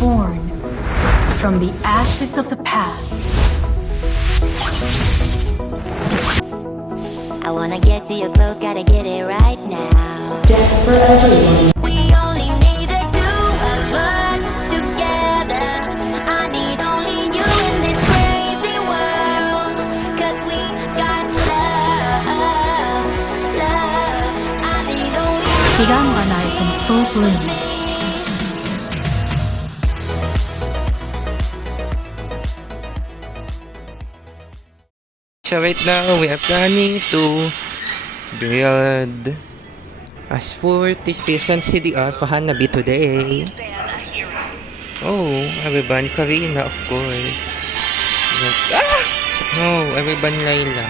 reborn from the ashes of the past. I wanna get to your clothes, gotta get it right now. Death for everyone. We only need the two of us together. I need only you in this crazy world. 'Cause we got love, love. I need only you. Hirangana is in full bloom. So right now, we are planning to build a sporty station CDR for Hanabi today. Oh, everyone, Karina, of course. Like, no, everyone, Layla.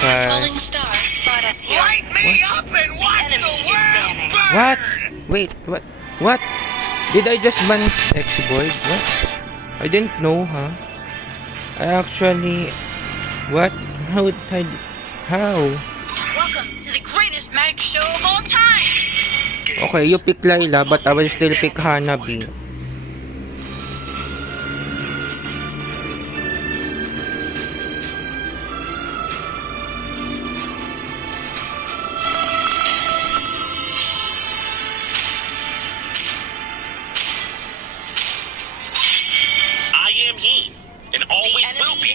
Falling stars brought us here. Light me up and watch the world burn! What? Wait, what? What? Did I just ban X-Boy? What? I didn't know, huh? I actually... What? How? Welcome to the greatest magic show of all time. Okay, you pick Layla, but I will still pick Hanabi. I am he, and always will be,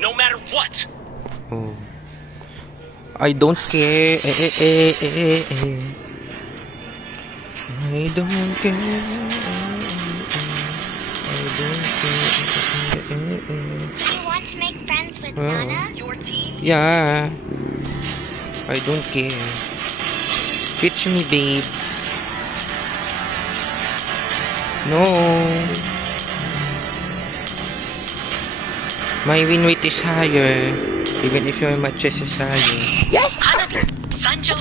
no matter what. Oh. I don't care. I don't care. I don't care. Do you want to make friends with Oh. Nana? Your team. Yeah. I don't care. Fetch me, babes. No. My win rate is higher. Even if your matches is higher. Yes! Sancho.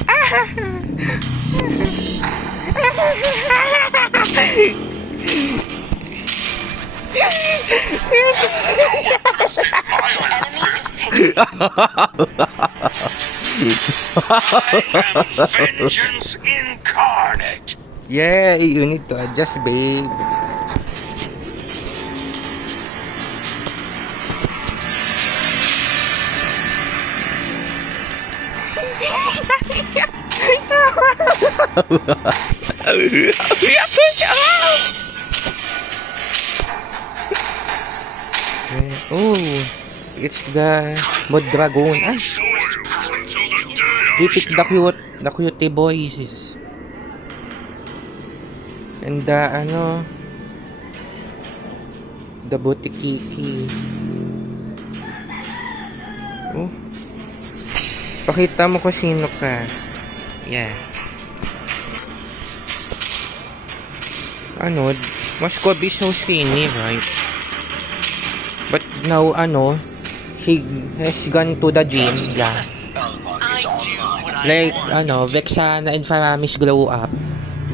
Vengeance incarnate. Yeah, you need to adjust, babe. Oh, it's the Mod Dragon. Ah, they pick the cutie boys. And the Botikiki. Oh. Pakita mo kung sino ka. Yeah. Moskov is so skinny, right? But now, he has gone to the gym, yeah. Like, Vexana and Faramis glow up.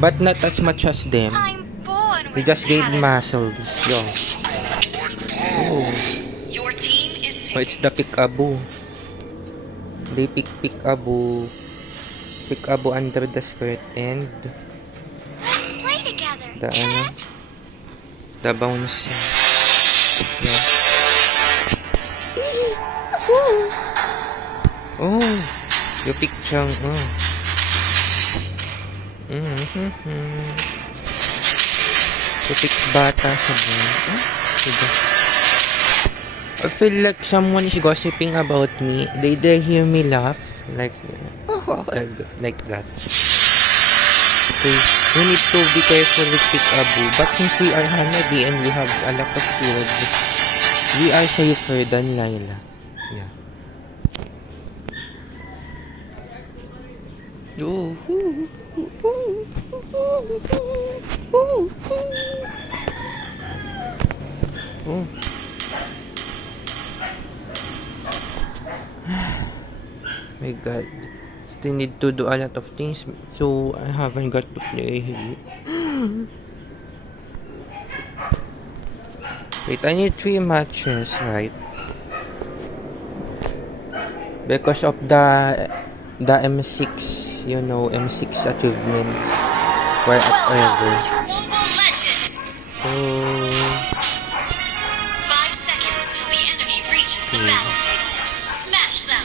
But not as much as them. I'm bored They with just gain that. muscles, yo. Oh. Your team is Oh, it's the Pick-a-boo. They pick Pick-a-boo. Pick-a-boo under the skirt and Let's play together. the the bounce. Yeah. Oh, you pick Chang. Oh. You pick Bata sa buwan. Diba? I feel like someone is gossiping about me. They hear me laugh like that. Okay, we need to be careful with Pick-a-boo. But since we are Hanabi and we have a lot of food, we are safer than Layla. Yeah. Oh. Oh. My God. Still need to do a lot of things, so I haven't got to play. Wait, I need 3 matches, right? Because of the M6, M6 achievements. Whatever. Oh. 5 seconds till the enemy reaches the battlefield. Smash them.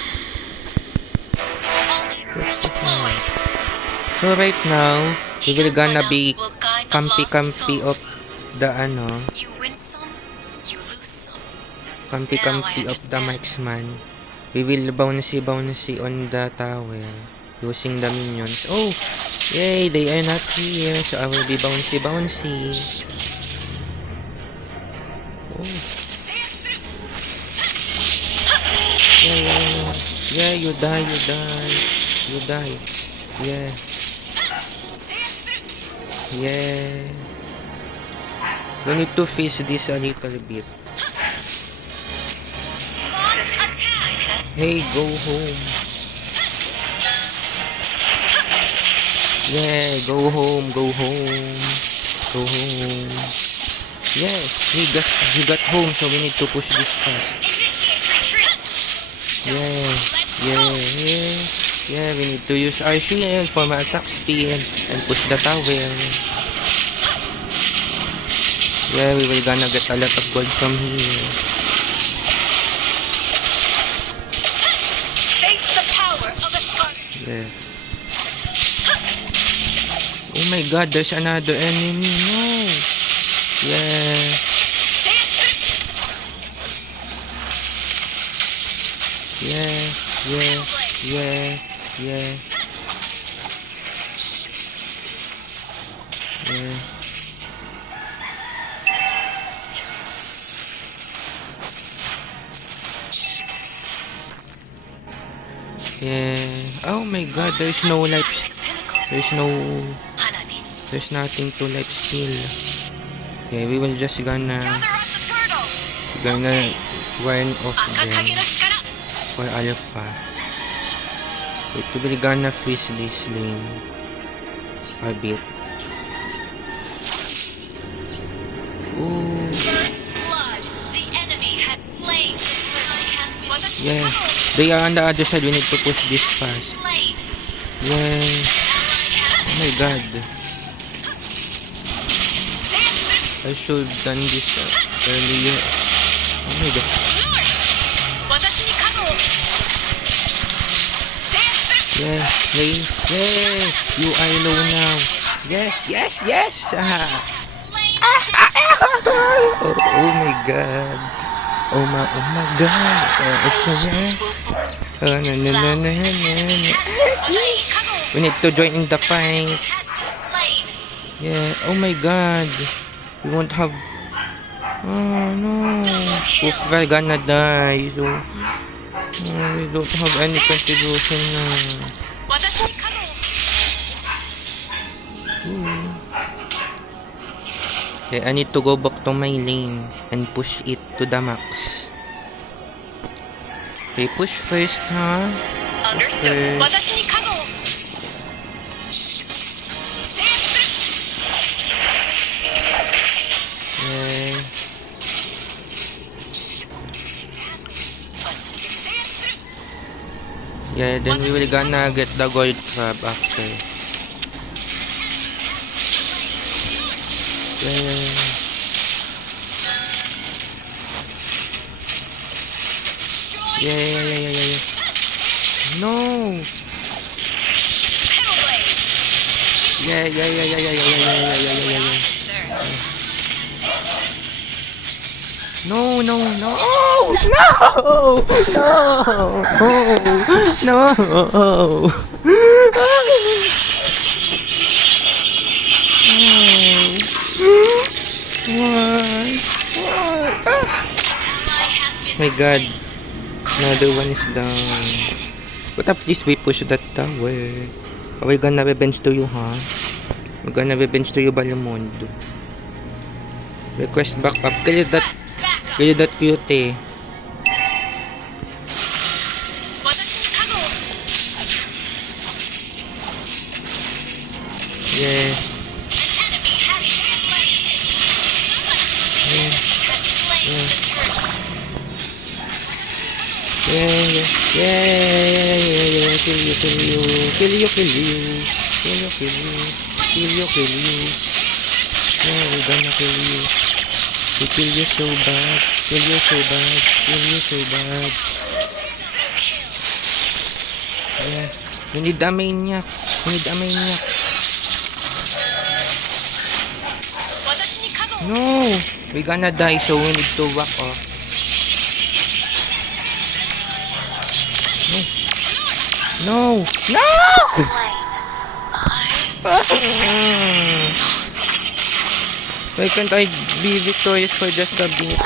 Ultras deployed. So right now, we will gonna be Will guide the lost kampi of souls. the ano, You win some, you lose some. kampi of the marksman. We will bouncy on the tower using the minions. Oh, yay! They are not here, so I will be bouncy. Oh, yeah, you die. Yeah. We need to face this a little bit. Launch attack. Hey, go home. Yeah, go home. Yeah, he got home, so we need to push this fast. Initiate retreat. Yeah, we need to use our shield for my attack speed and push the tower. Yeah, we will gonna get a lot of gold from here. Face the power of a Spartan. Yeah. Oh my god, there's another enemy. No. Yeah. Yeah. Yeah. Oh my god, there's no life. There's nothing to life steal. Yeah, we will just gonna warn off them for alpha. It will gonna freeze this lane a bit. Ooh. First blood. The enemy has slain. The turret has been Yeah, they are on the other side. We need to push this fast. slain. Yeah. Oh my god. I should have done this earlier. Oh my god. Yeah. You are low now. Yes. Oh my god. Oh my god. We need to join in the fight. Yeah. Oh my god. We won't have. Oh no. If we're gonna die, so we don't have any contribution now. Okay, I need to go back to my lane and push it to the max. Okay, push first, huh? Understood. Yeah. Yeah, then we will gonna get the gold crab after. Yeah. No. Yeah. No. My god. Another one is down. But at least we push that tower. We're gonna revenge to you, huh? We're gonna revenge to you, Balamond. Request backup. Kill that cutie. Yeah. Kill you. Yeah, we gonna kill you. We kill you so bad. Kill you so bad. Kill you so bad. Yeah. We need a maniac. We need a maniac. No! We gonna die, so we need to walk off. No! No! Why can't I be victorious for just a bit?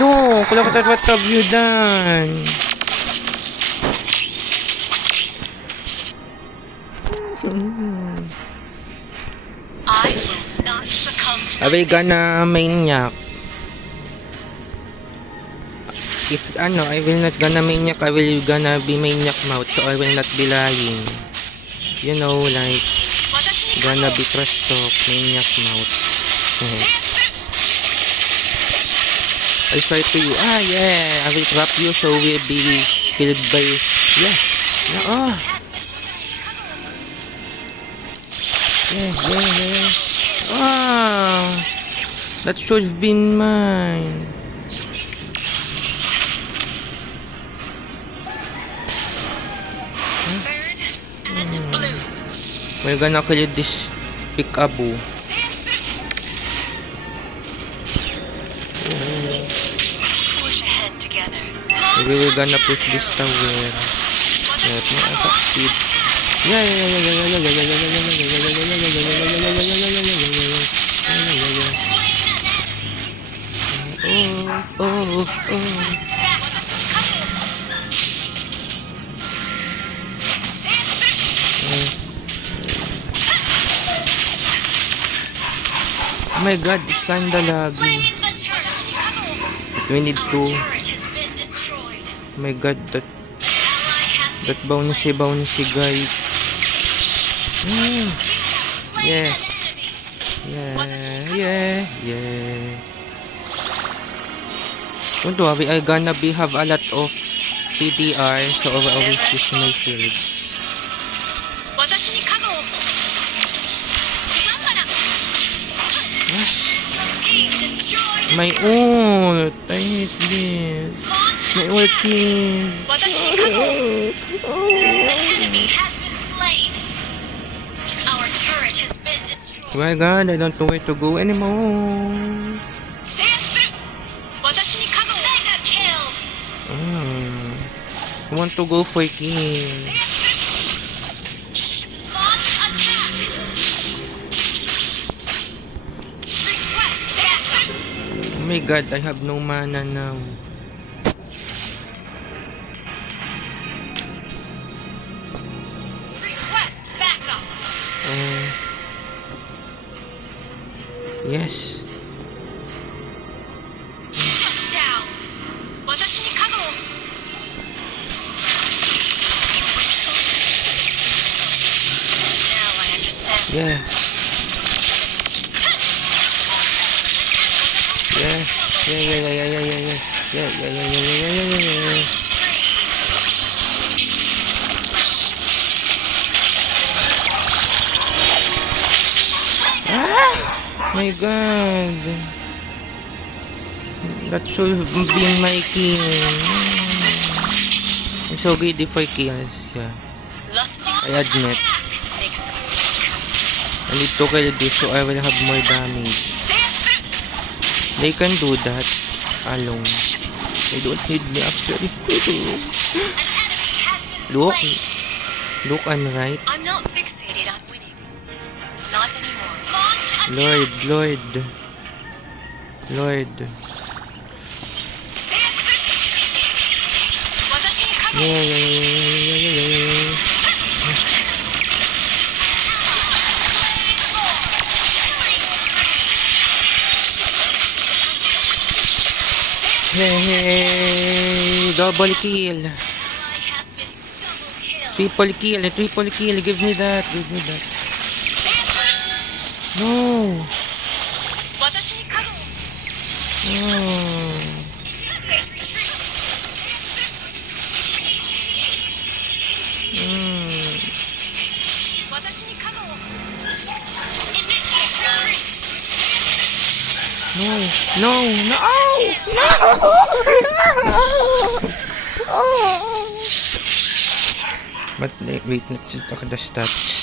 No! Look at what have you done? I will not succumb to Are we gonna maniac? If I will not gonna maniac, I will gonna be maniac mouth, so I will not be lying. You know, like, gonna be trash talk, maniac mouth. I swear to you, yeah, I will trap you, so we'll be killed by, yeah, oh. Yeah. That should have been mine. and blue. We're gonna kill this peekaboo. Push ahead together. We were gonna push this tower. Let me succeed. Oh my god, it's kinda laggy. We need to. Oh my god, that bouncy guys. Yeah. Don't worry, I gonna have a lot of CDR, so I will always use my shield. My ult! I hate this. My ult, please. Enemy has been slain. Our turret has been destroyed. Oh my god, I don't know where to go anymore. Mega kill. I want to go for kill. Launch attack. Request backup. Oh my god, I have no mana now. Request backup. Yes. Shut down. Now I understand. Yeah. My god. That should have been my kill. I'm so greedy for kills. Yeah. I admit. I need to kill this so I will have more damage. They can do that alone. They don't need me actually. Look. Look, I'm right. I'm not fixated on winning. Not anymore. Launch attack. Lloyd. Yeah. Hey, double kill. Triple kill. Give me that. No. No! No! But wait, let's look at the stats.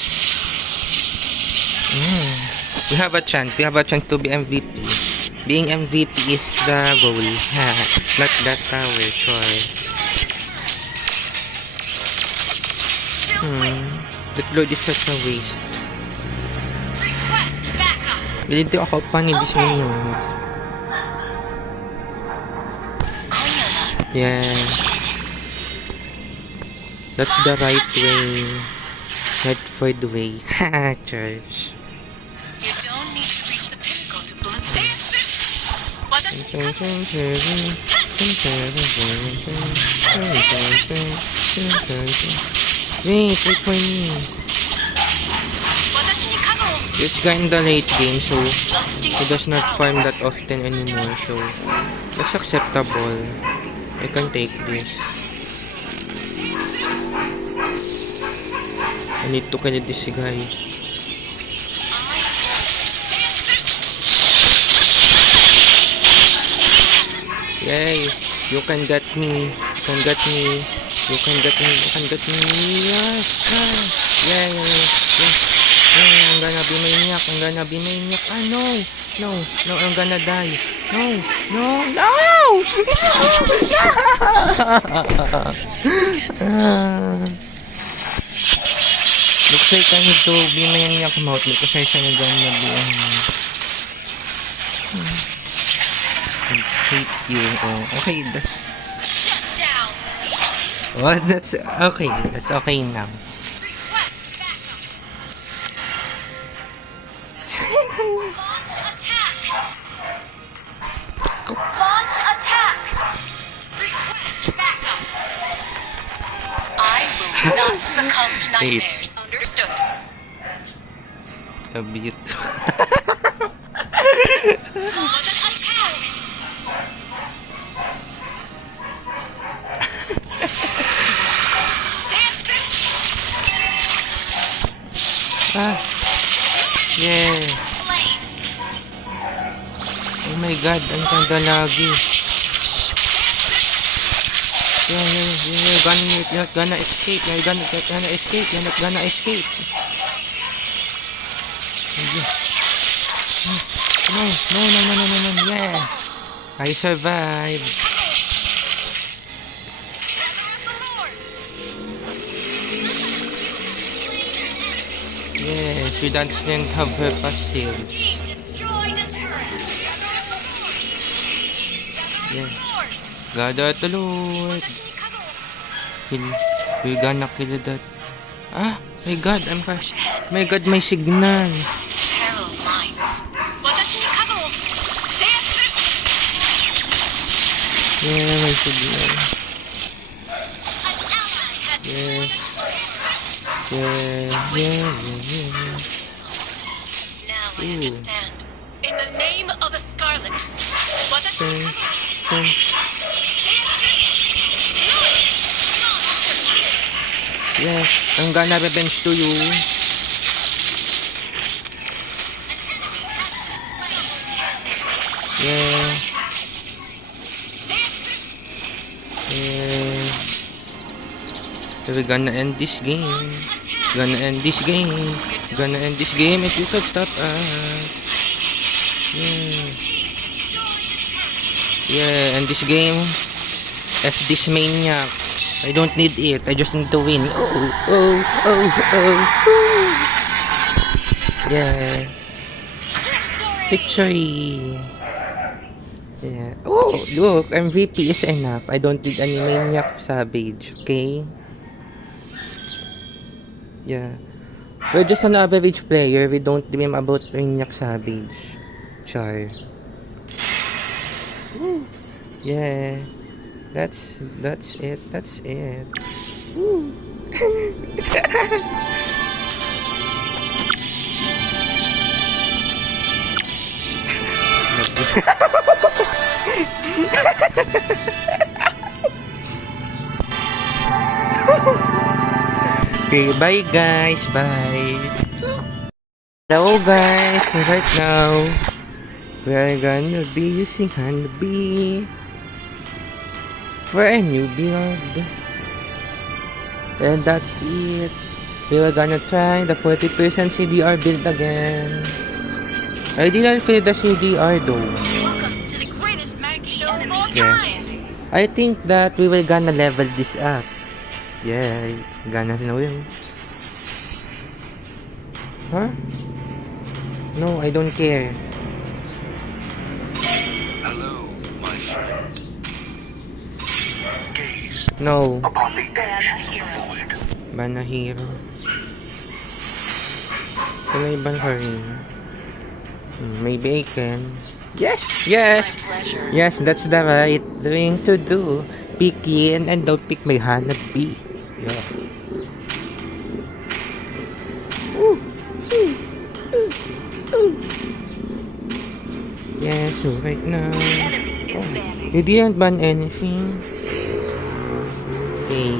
We have a chance to be MVP. Being MVP is the goal. Not that tower, sure. That load is such a waste. Request backup. Hindi ako pangibis ninyo. Yeah. That's the right way. Not for the way. Ha, church. You don't need to reach the pinnacle to bloom. Wait for me. It's kinda late game, so he does not farm that often anymore, so that's acceptable. I can take this. I need to kill this guy. Yay! You can get me. You can get me. You can get me. You can get me. Yes! Yay! Yes! I'm gonna be maniac. I'm gonna be maniac. Ah, no! No! No! I'm gonna die. No! No! No! Looks like I need to be maniac mode because I said I'm gonna be I hate you. Oh, okay. Shut down. Oh, that's okay. That's okay now. Request backup. Launch attack. Launch attack. Request backup. I will not succumb to nightmares. Understood. Sabi ito. Launch attack. Ah. Yeah. Slain. Oh my god, ang ganda lagi. Yeah. You're not gonna escape. You're not gonna escape. You're not gonna escape. No. Yeah. I survived. Yes, we didn't have her passives. Destroyed a turret. Yeah. Gather the Lord. We're gonna kill that. Ah, my god, my god, my signal. Peril minds. Yeah, my signal. An ally has Yeah. Now I understand. In the name of the Scarlet. Yeah, I'm gonna revenge to you. Yeah. We're gonna end this game. Gonna end this game if you could stop us. Yeah, end this game. F this maniac. I don't need it. I just need to win. Yeah. Victory. Yeah. Oh, look. MVP is enough. I don't need any maniac savage. Okay? Yeah. We're just an average player. We don't dream about maniac savage. Char. Woo. Yeah. That's it. Woo. Okay, bye guys. Bye. Hello guys. Right now. We're gonna be using Honeybee for a new build. And that's it. We were gonna try the 40% CDR build again. I didn't feel the CDR though. Welcome to the greatest mag show of all Yeah. time. I think that we were gonna level this up. Yeah, gonna know yun. Huh? No, I don't care. Hello, my friend. Gaze No, upon the edge of the void. ban na hero. Wala ibang ring. Maybe I can. Yes! Yes! Yes, that's the right thing to do. Pick Yin and don't pick my Honeybee. Yeah. Yes, so right now. You didn't ban anything. Okay.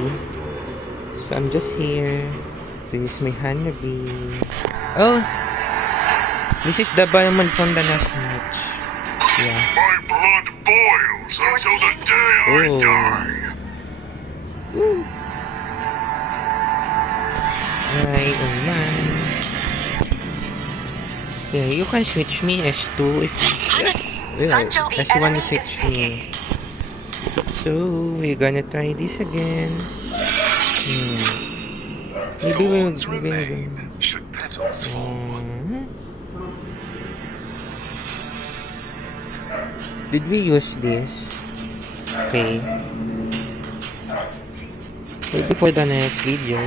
So I'm just here to use my Honeybee. Oh! This is the Balmond from the last match. Yeah. My blood boils until the day I Oh. die. Right, oh man. Yeah, you can switch me S2 if well, S1 switch me. So we're gonna try this again. Maybe we'll Should petals fall? Did we use this? Okay. Maybe for the next video.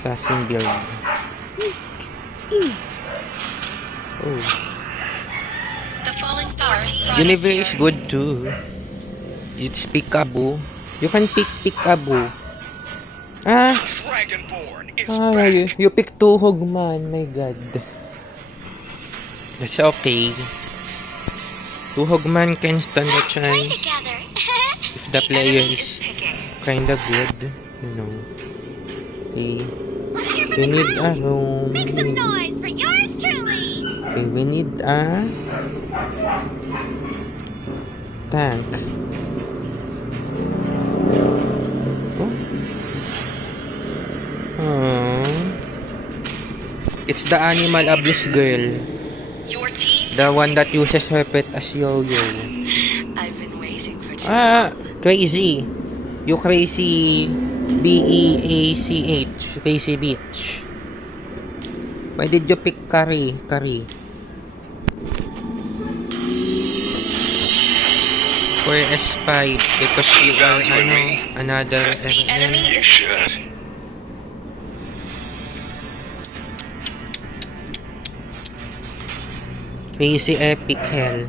Assassin build. Oh. The falling stars. Universe is good too. It's Peekaboo. You can pick Peekaboo. Ah! Dragonborn is Ah, back. you pick Tuhog man. My god. That's okay. Tuhog man can stand a Let's play chance together. if the player is kinda good. You know. Okay. Let's hear We from the need a crowd. room. Make some noise for yours truly. Okay, we need a tank. Oh. It's the animal abuse girl. Your team. The one that uses her pet as yo-yo. I've been waiting for Ah, crazy. You crazy B-E-A-C-H. Crazy bitch. Why did you pick Curry? Curry. For S5 because you are another enemy You should. crazy epic hell.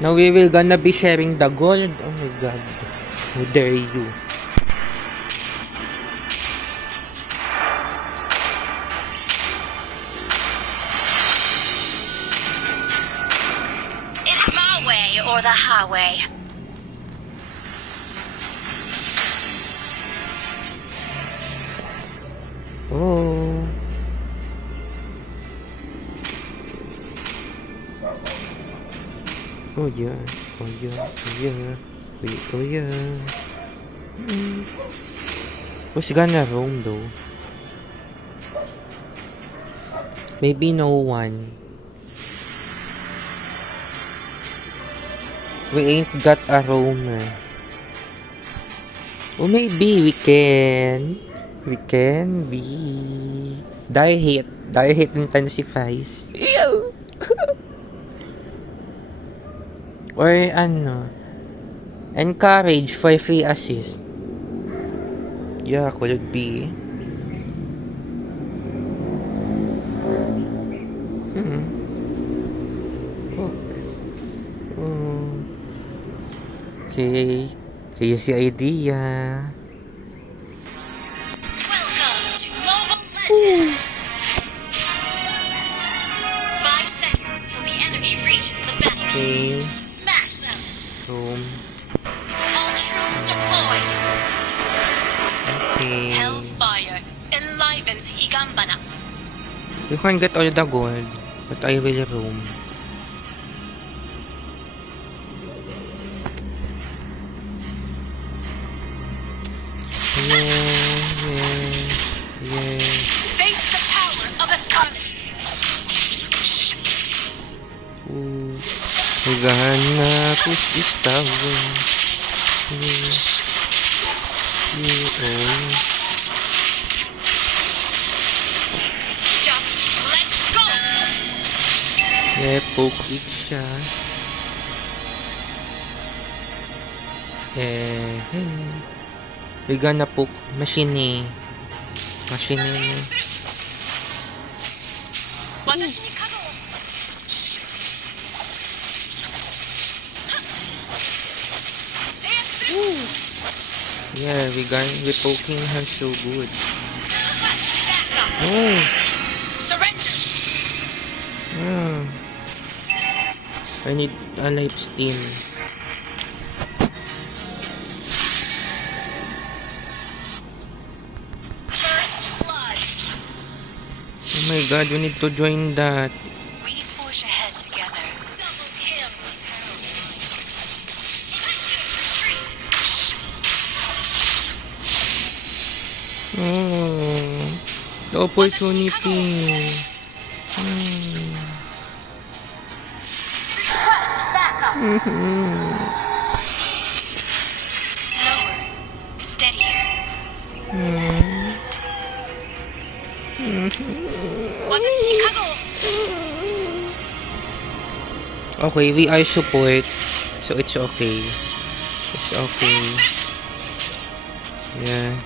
Now we will gonna be sharing the gold. Oh my god. How dare you. It's my way or the highway. Oh. Oh yeah. Oh yeah. Oh yeah. Wait, oh yeah. Who's gonna roam though? Maybe no one. We ain't got a roamer. Or maybe we can. We can be. Die hit intensifies. Ew! Or ano. Encourage for free assist. Yeah, could be. Okay. Crazy idea. Welcome to Mobile Legends. 5 seconds till the enemy reaches the battlefield. Okay. Smash them. Room. All troops deployed. Ivan's Higambana. You can get all the gold, but I will roam. Yeah. Face the power of the Scarlet. Ooh, we're gonna push this tower. Oh. Just let go. Yeah, poke it siya. We're gonna poke machine. Machine. 私に加護を。制圧する。 Yeah, we're poking her so good. Back up. Oh. Surrender. I need a life steal. First blood. Oh my god, we need to join that. We push ahead together. Double kill. Initiate retreat. Oh, the opportunity. Request backup. Slower. Steadier. 私に加護を。 Okay, we are support, so it's okay. It's okay. Yeah.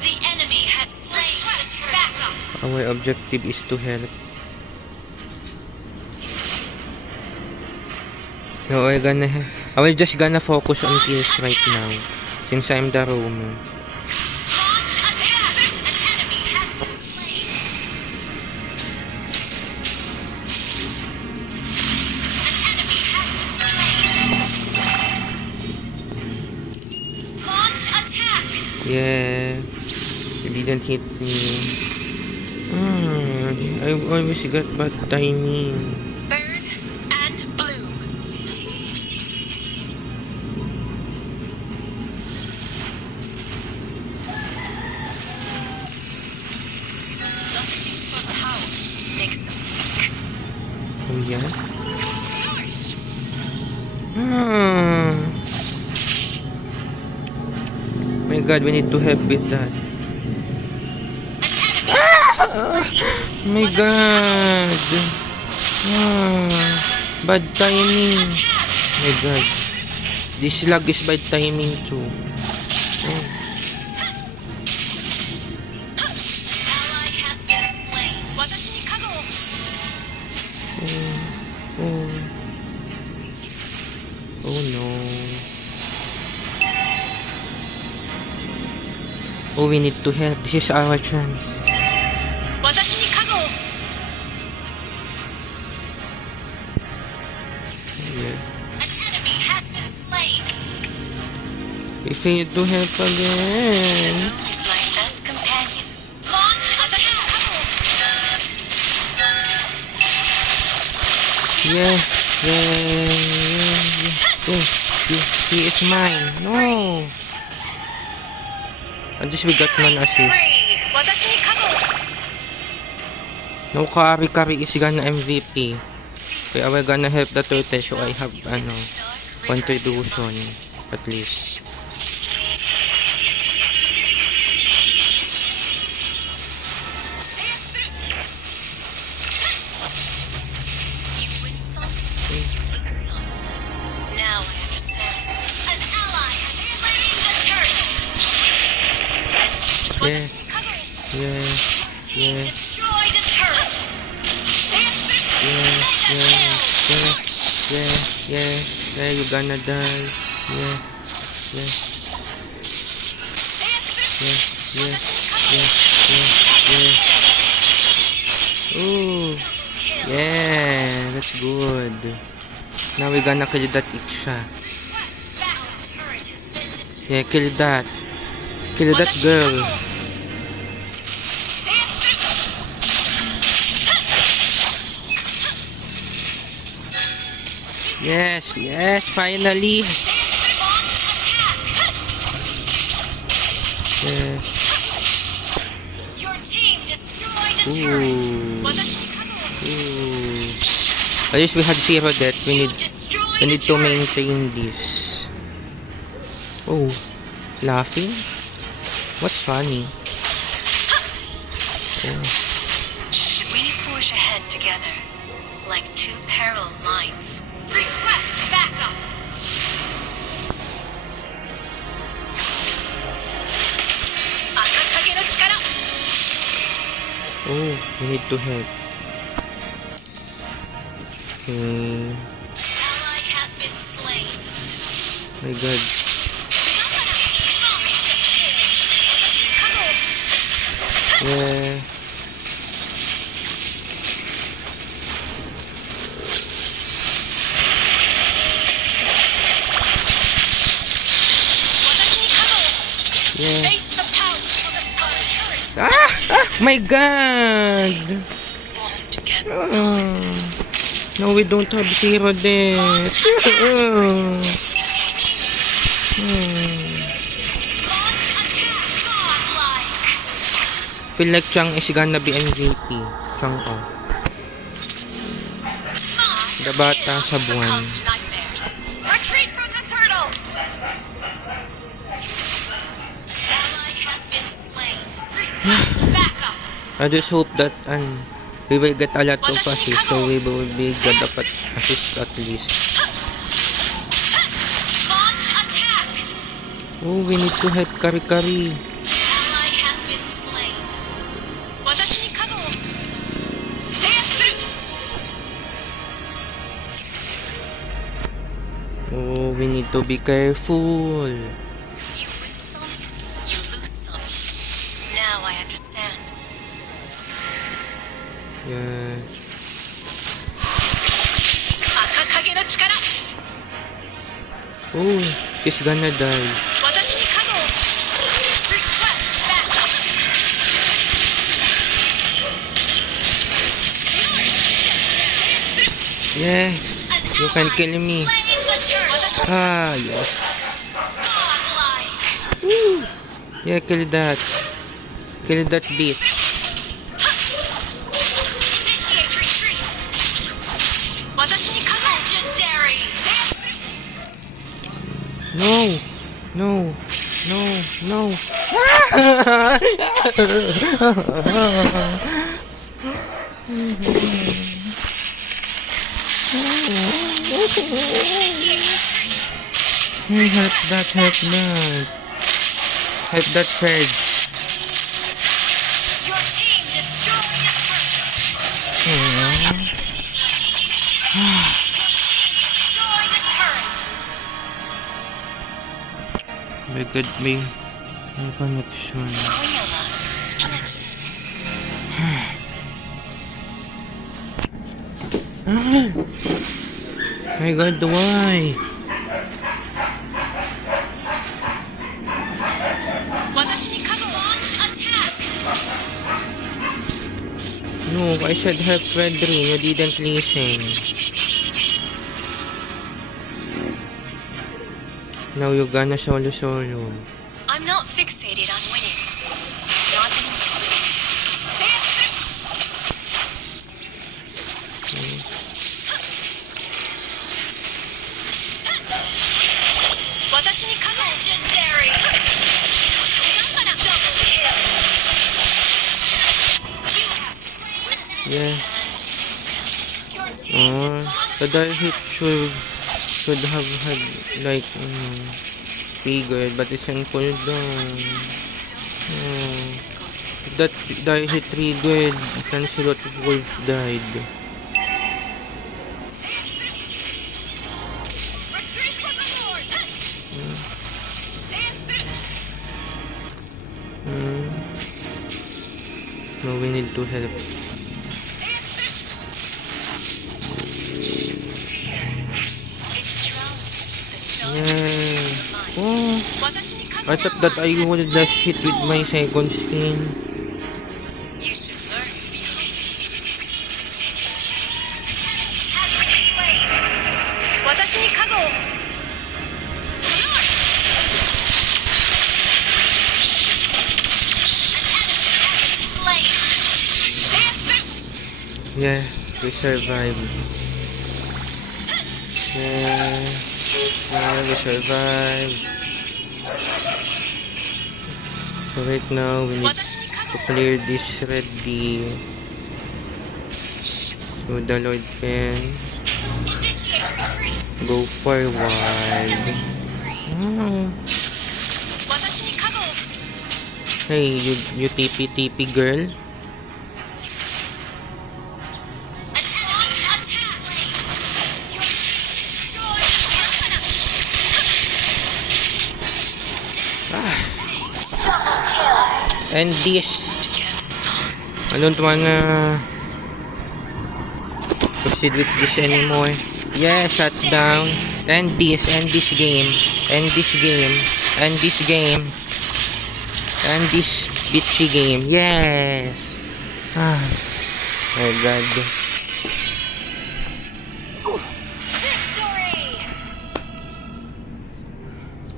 The enemy has slain this backup. Our objective is to help. No, we're just gonna focus on kills right now, since I'm the roamer. Launch attack. An enemy has been slain. An enemy has been slain. Launch attack. Yeah, you didn't hit me. I always got bad timing. Burn and bloom. Lusting for power makes them weak. Oh yeah? Yours. My god, we need to help with that. An enemy. My god! Bad timing. My god. This lag is bad timing too. Ally has been slain. 私に加護を。 Oh no. Oh, we need to help. This is our chance. 私に加護を。 Yeah. An enemy has been slain. We need to help again. Is my best companion. Launch attack. Yeah. He is mine. No. At least we got one assist. 私に加護を。 No, Kari is gonna MVP. Kaya we're gonna help the turtle so I have contribution at least. You win some, you lose some. Now I understand. An ally has slain the turret. Yeah. 私に加護を。 Yeah. Team Yeah. destroyed a turret. Yeah, you gonna die. Yeah. Ooh. Yeah, that's good. Now we're gonna kill that Iksha. Backup turret has been Yeah, kill that. Kill that girl. Yes, yes, finally. Yeah. Your team destroyed a turret. Ooh. Watashi ni kano. Ooh. At least we had 0 death. We You need destroyed to a turret. maintain this. Oh, laughing? What's funny? Oh. We push ahead together, like two parallel lines. Request backup. Akakage no chikara. Oh, we need to help. Okay. Ally has been slain. My god. Yeah. Yeah. Face the power of the turret. My god! No, we don't have 0 death. Launch attack. Godlike. Feel like Chang is gonna be MVP. Chang off. The bata sa buwan. Retreat from the turtle. Ally has been slain. Request backup. I just hope that we will get a lot of assists, so we will be good at assist at least. Launch attack. Oh, we need to help Kari. Ally has been slain. Watashi ni kano. Seiyatsu. Oh, we need to be careful. You win some, you lose some. Now I understand. Yeah. Akakage no chikara. Oh, she's gonna die. Watashi ni kano. Request backup. Yeah, An you can ally kill me. slaying the turret. Ah, yes. Godlike. Yeah, kill that. Kill that bitch. Initiate retreat. Watashi ni kano. Legendary. No, no, no, no. Initiate retreat. Help that, help that. Help that Fred. Your team destroyed a turret. Destroy the turret. My god, may connection. My god, why? Watashi ni kano. Launch attack. No, I said help Fredrin, you didn't listen. Now you're gonna solo. I'm not fixated on winning. Not anymore. Watashi ni kano. Legendary. Double kill. You have slain an enemy. Yeah. Your team destroyed The die hit should have had like triggered, but it's on cooldown. If that die hit triggered, Lancelot Wolf died. retreat from the north. No, we need to help. It's drums that don't Yeah. Oh, Watashi ni I thought that I would just hit with my second skin. You should learn to be Yeah, we survived. Yeah, we survived. So right now, we need to clear this red D. So the Lord can initiate retreat. go forward. Oh. Hey, you TP girl. Launch attack. And this, I don't wanna proceed with this anymore. Yeah, shut down. And this game. And this game. And this game. And this bitchy game. Yes. Ah, my God. Victory.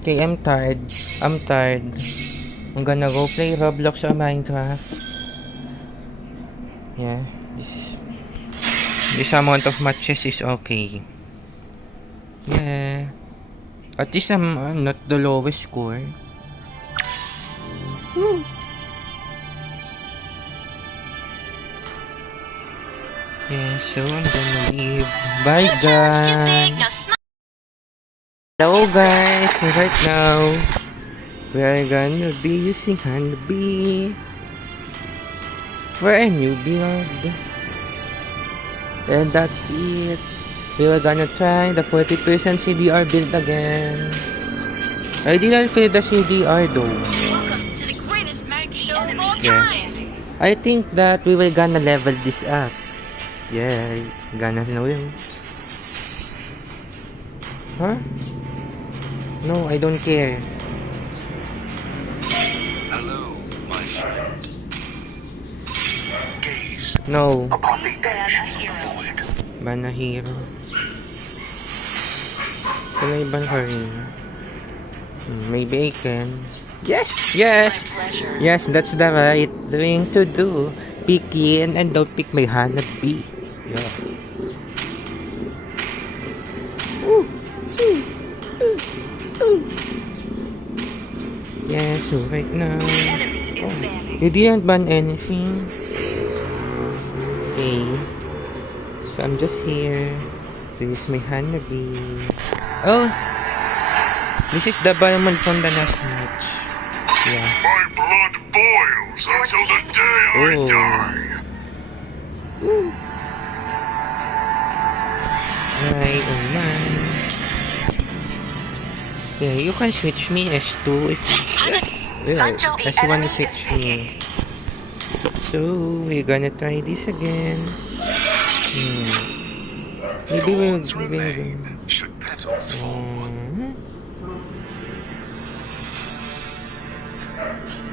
Okay, I'm tired. I'm gonna go play Roblox or Minecraft. Yeah, this amount of matches is okay. Yeah. At least I'm not the lowest score. Woo. Yeah, so I'm gonna leave. Bye guys. Hello guys, right now we are gonna be using Hanabi for a new build. And that's it. We were gonna try the 40% CDR build again. I didn't feel the CDR though. Welcome to the greatest mag show of all Yeah. time. I think that we were gonna level this up. Yeah, gonna know yun. Huh? No, I don't care. Hello, my friend. Gaze No, upon the edge of the void. ban na hero. Can I ban her in? Maybe I can. Yes! Yes! Yes, that's the right thing to do. Pick in and don't pick my Hanabi. Yeah. Yeah, so right now. Oh, you didn't ban anything. Okay. So I'm just here to use my Hanabi. Oh! This is the Balmond from the last match. Yeah. My blood boils until the day I Oh. die. Right, oh man. Yeah, you can switch me S2 if S1 is switch me. So we're gonna try this again. Maybe we'll Should petals fall.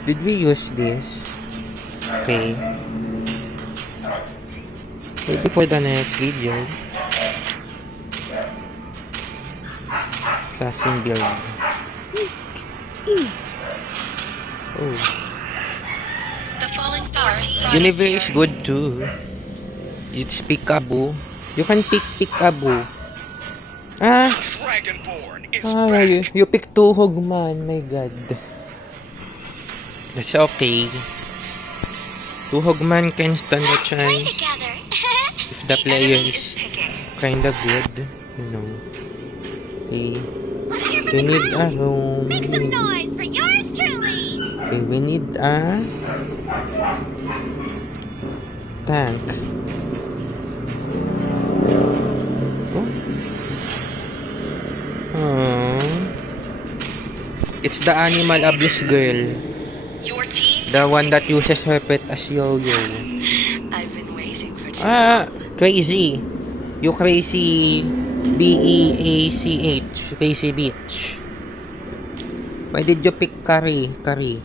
Did we use this? Okay. Maybe for the next video. Assassin build. Oh. The falling stars. Univer is good too. It's Peekaboo. You can pick Peekaboo. Ah! Dragonborn is Ah, you pick Tuhog man. My God. That's okay. Tuhog man can stand a Play chance together. if the player is kinda good. You know. Okay. Let's hear from We the need a crowd. room. Make some noise for yours truly. Okay, we need a tank. Oh. It's the animal abuse girl. Your team. The one that uses her pet as yo-yo. I've been waiting for two. Ah, crazy. You crazy B-E-A-C-H. Crazy bitch. Why did you pick curry? Curry.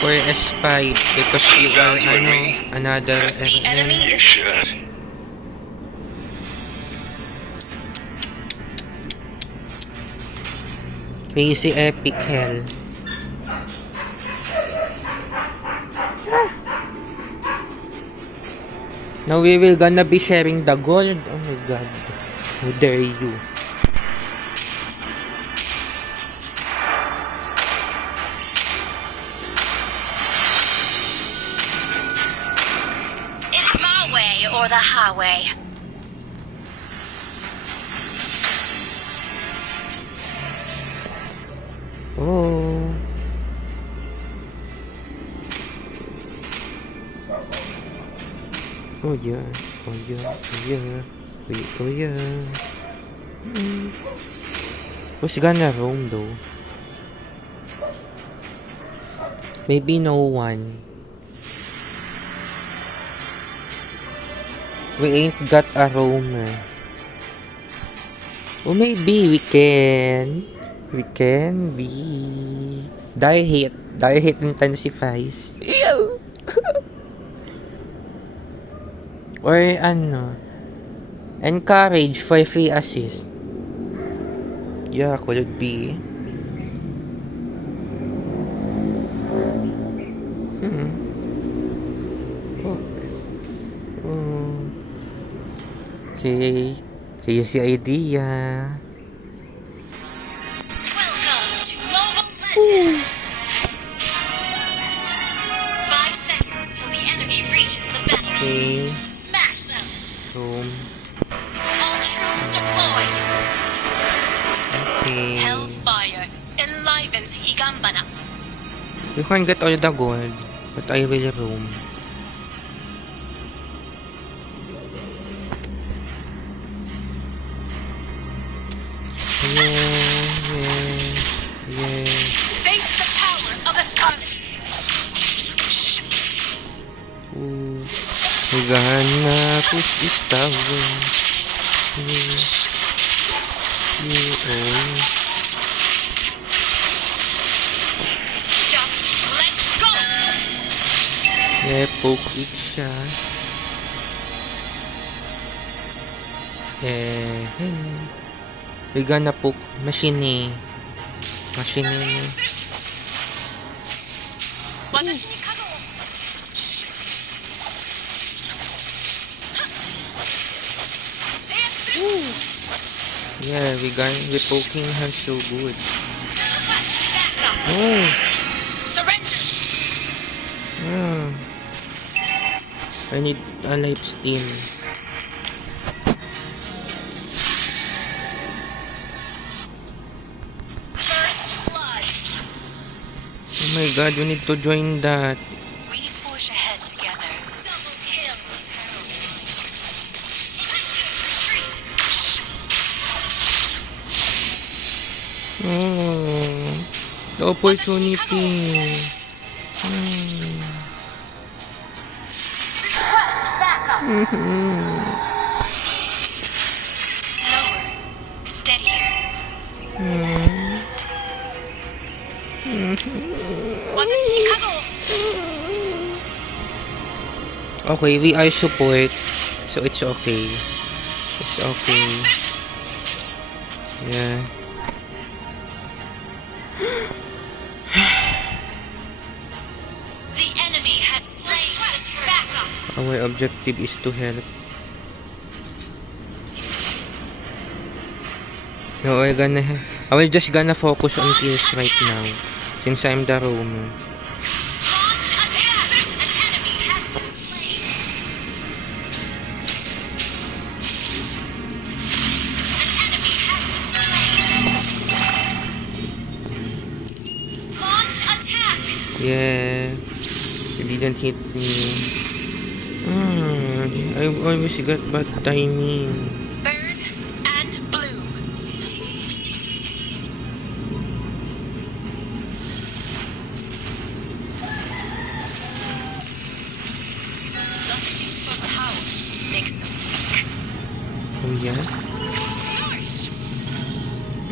For S5 because you are another You should. Crazy epic hell. Now we will gonna be sharing the gold. Oh my god. How dare you? It's my way or the highway. Oh. Oh yeah. Oh yeah. Oh yeah. Oh yeah. Who's gonna roam though? Maybe no one. We ain't got a roamer. Or maybe we can. We can be. Die hit. Die hit intensifies. Ew. Or ano. Encourage for free assist. Yeah, could it be? Okay. Crazy idea. Welcome to Mobile Legends. 5 seconds till the enemy reaches the battlefield. Okay. Smash them. Room. All troops deployed. Okay. Hellfire enlivens Higambana. You can get all the gold, but I will roam. Yeah. Face the power of a scarlet. Ooh. We're gonna push this tower. Oh. Just let go. Yeah, poke it siya. We're gonna poke machine. Machine. 私に加護を Yeah, we're poking her so good. Oh. Surrender. I need a life steal. First blood. Oh my god, we need to join that. We push ahead together. Double kill. Initiate retreat. Oh, the opportunity. Request backup. Slower. Steadier. 私に加護を Okay, we are support, so it's okay. It's okay. Yeah. The enemy has slain his backup. Our objective is to help. No, we're just gonna focus on kills right now, since I'm the roamer. Launch attack. An enemy has been slain. An enemy has been slain. Launch attack. Yeah, you didn't hit me. I always got bad timing. Burn and bloom. Lusting for power makes them weak. Oh yeah? Nourish.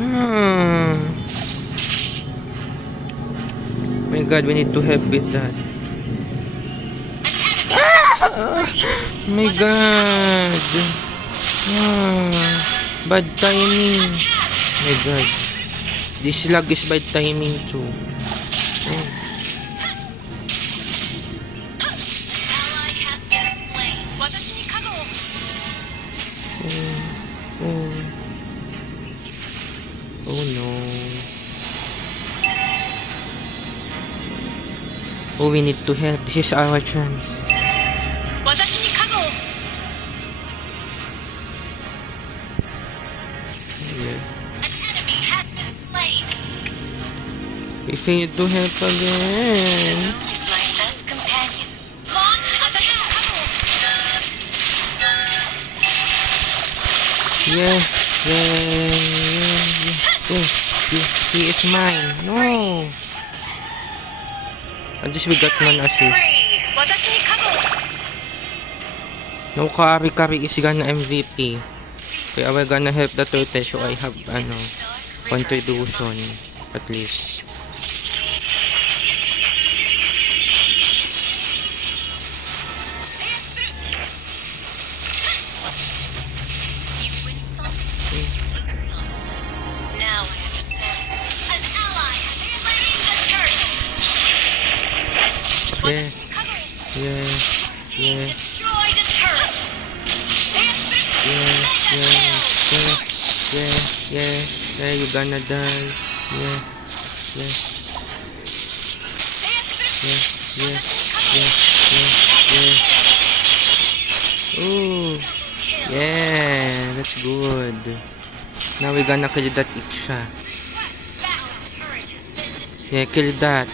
Ah. My God, we need to help with that. My God. Bad timing. My God. This lag is bad timing too. Ally has been slain. Watashi ni kago. Oh no. Oh, we need to help. This is our chance. Watashi ni kago. Yeah. An enemy has been slain. We need to help again. Is my best companion. Launch attack. Yeah. He is mine. No. At least we got one assist. Watashi ni kago. No, Kari is gonna MVP. Kaya we're gonna help the turtle so I have contribution at least. You win some, you lose some. Now I understand. An ally has slain the turret. Yeah. Kago. Yeah. Team Yeah. destroyed a turret. Yeah, you gonna die. Yeah. Ooh. Yeah, that's good. Now we gonna kill that Iksha. Yeah, kill that.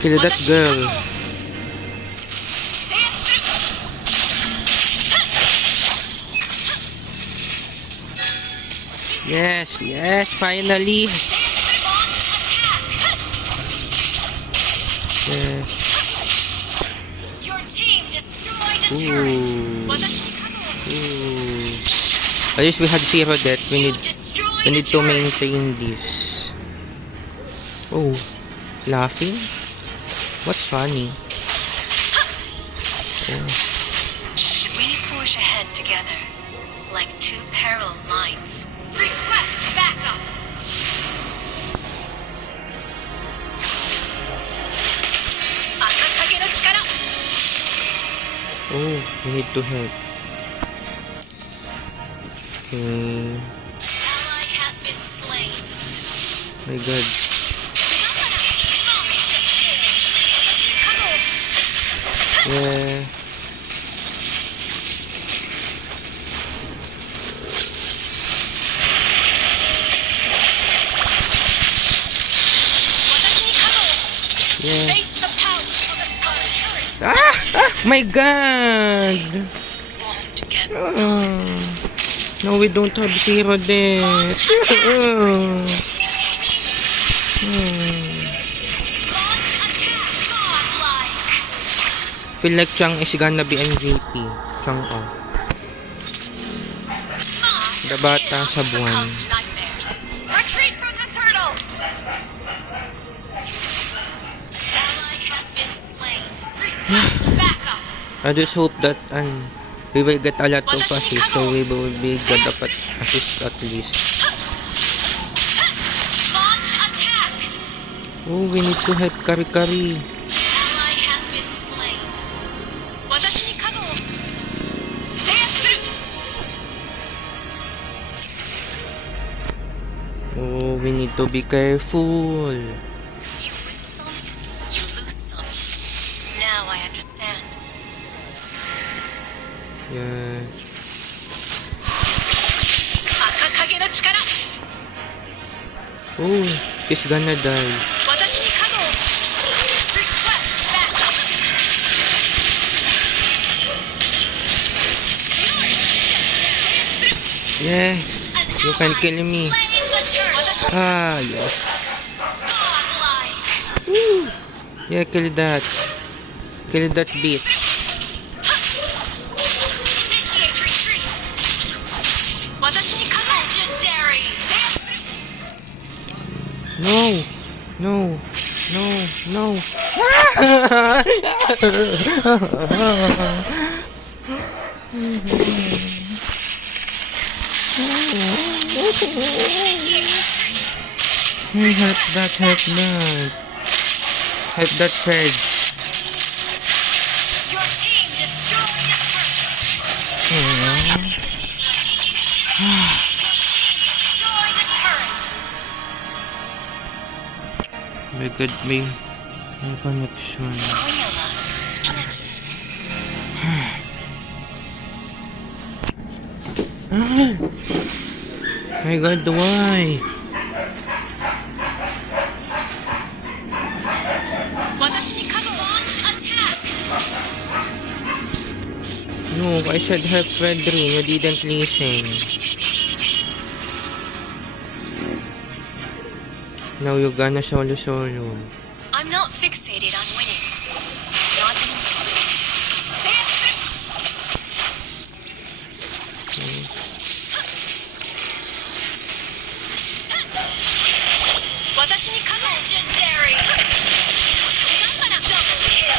Kill that girl. Yes, finally. Yeah. Your team destroyed a turret. Ooh. At least we had 0 death. We need to maintain this. Oh, laughing? What's funny? Oh. We push ahead together, like two parallel lines. Request backup. Akakage no chikara. Oh, we need to help. Okay. Ally has been slain. My God. Yeah. Yeah. Face the power of the turret. My God. Won't get No, we don't have 0 death. launch attack. Godlike. Feel like Chang is gonna be MVP. Chang oh. The bata sa buwan. Nightmares. Retreat from the turtle. Ally has been slain. Request backup. I just hope that we will get a lot of assists, so we will be good at assist at least. Launch attack. Oh, we need to help Kari. Ally has been slain. Watashi ni kago. Seiyatsuru. Oh, we need to be careful. You win some, you lose some. Now I understand. Yeah. Akakage no chikara. Oh, she's gonna die. Watashi ni kago. Request backup. Yeah, An you can ally kill me. slain the turret. Ah, yes. Godlike. Yeah, kill that. Kill that bitch. Initiate retreat. Watashi ni kago. Legendary. No! No! No! No! Hey, help that, help that. Help that Fred. Your team destroyed a turret. Destroyed a turret. May good may connection. My god, why? Launch attack. No, I should have Fredrin. You didn't listen. Now you're gonna solo. I'm not fixated on winning. Not anymore. 私にかかる Legendary. Double kill.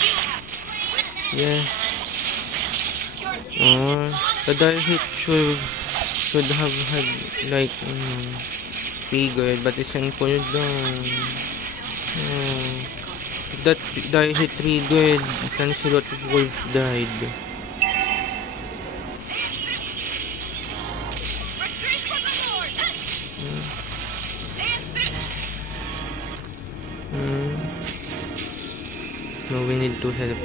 You have slain Yeah. your team. The die hit should have had like triggered, but it's on cooldown. That die hit triggered, Lancelot Wolf died. Retreat from the Lord. No, we need to help.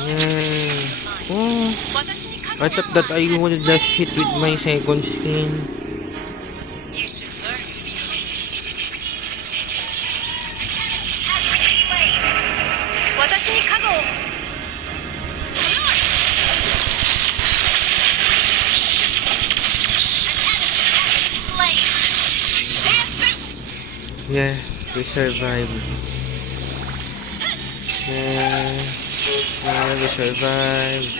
Yeah. Oh, I thought that I would just hit with my second skin. You should learn to be Yeah, we survived. Yeah, we survived.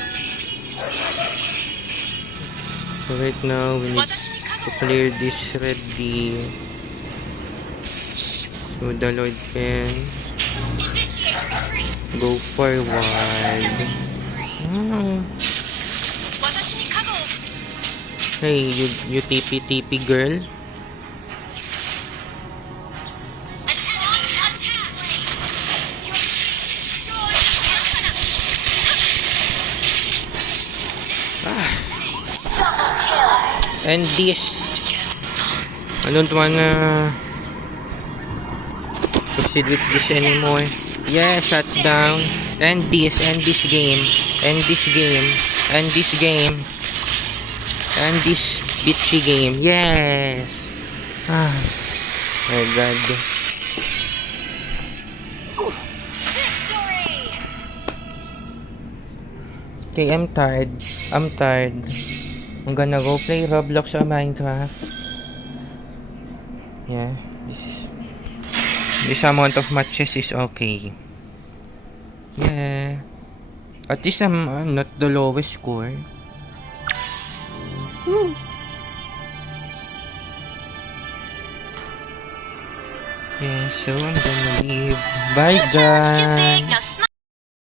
So right now we need to clear this red D. So the Lord can go forward. Oh. Hey, you TP girl. And this, I don't wanna proceed with this anymore. Yeah, shut down. And this game, and this game, and this game, and this bitchy game. Yes. Ah, my god. Okay, I'm tired. I'm gonna go play Roblox or Minecraft. Yeah, this amount of matches is okay. Yeah, at least I'm not the lowest score. Woo. Yeah, so I'm gonna leave. Bye, Challenge too big. guys. Now smile.